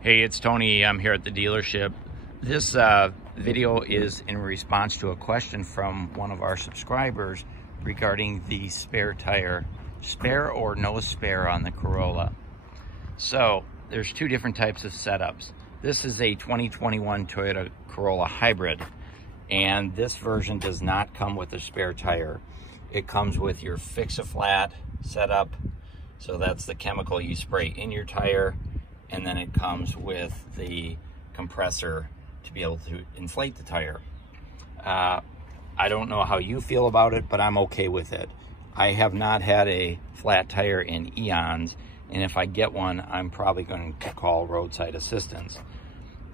Hey, it's Tony. I'm here at the dealership. This video is in response to a question from one of our subscribers regarding the spare tire, spare or no spare on the Corolla. So there's two different types of setups. This is a 2021 Toyota Corolla Hybrid, and this version does not come with a spare tire. It comes with your fix-a-flat setup. So that's the chemical you spray in your tire, and then it comes with the compressor to be able to inflate the tire. I don't know how you feel about it, but I'm okay with it. I have not had a flat tire in eons, and if I get one, I'm probably going to call Roadside Assistance.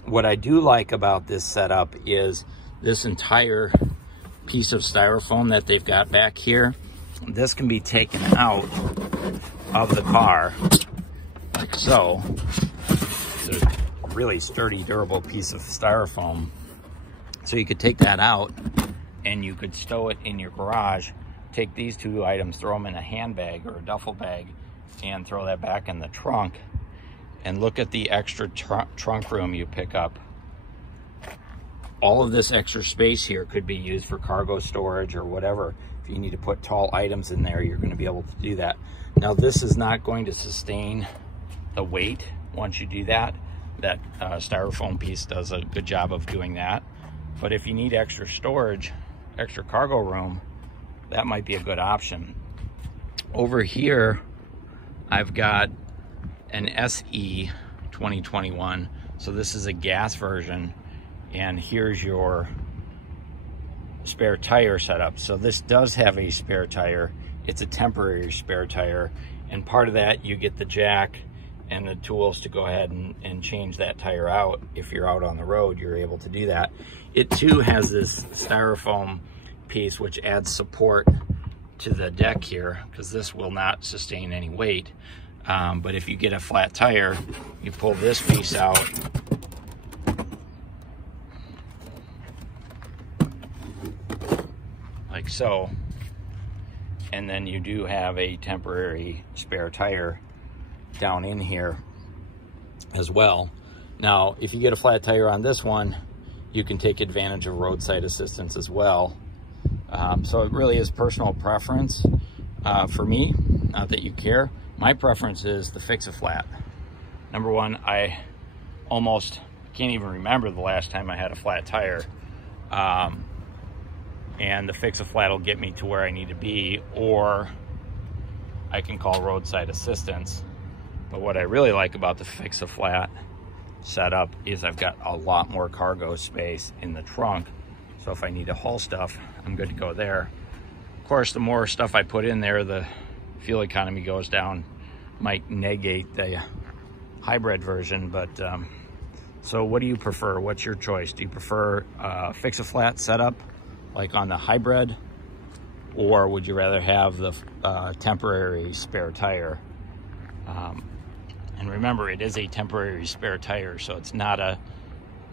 What I do like about this setup is this entire piece of styrofoam that they've got back here. This can be taken out of the car like so. It's a really sturdy, durable piece of styrofoam. So you could take that out and you could stow it in your garage, take these two items, throw them in a handbag or a duffel bag, and throw that back in the trunk. And look at the extra trunk room you pick up. All of this extra space here could be used for cargo storage or whatever. If you need to put tall items in there, you're going to be able to do that. Now, this is not going to sustain the weight once you do that. That styrofoam piece does a good job of doing that. But if you need extra storage, extra cargo room, that might be a good option. Over here, I've got an SE 2021. So this is a gas version. And here's your spare tire setup. So this does have a spare tire. It's a temporary spare tire. And part of that, you get the jack and the tools to go ahead and change that tire out. If you're out on the road, you're able to do that. It too has this styrofoam piece, which adds support to the deck here, because this will not sustain any weight. But if you get a flat tire, you pull this piece out, like so, and then you do have a temporary spare tire down in here as well. Now, if you get a flat tire on this one, you can take advantage of Roadside Assistance as well. So it really is personal preference. For me, not that you care, my preference is the fix-a-flat. Number one, I almost can't even remember the last time I had a flat tire. And the fix-a-flat will get me to where I need to be, or I can call Roadside Assistance. But what I really like about the fix-a-flat setup is I've got a lot more cargo space in the trunk. So if I need to haul stuff, I'm good to go there. Of course, the more stuff I put in there, the fuel economy goes down. Might negate the hybrid version, but so what do you prefer? What's your choice? Do you prefer fix-a-flat setup like on the hybrid, or would you rather have the temporary spare tire? And remember, it is a temporary spare tire, so it's not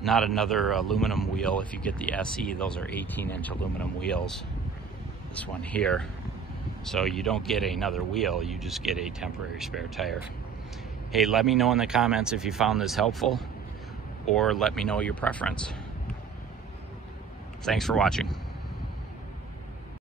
another aluminum wheel. If you get the SE, those are 18-inch aluminum wheels. This one here, so you don't get another wheel, you just get a temporary spare tire. Hey, let me know in the comments if you found this helpful, or let me know your preference. Thanks for watching.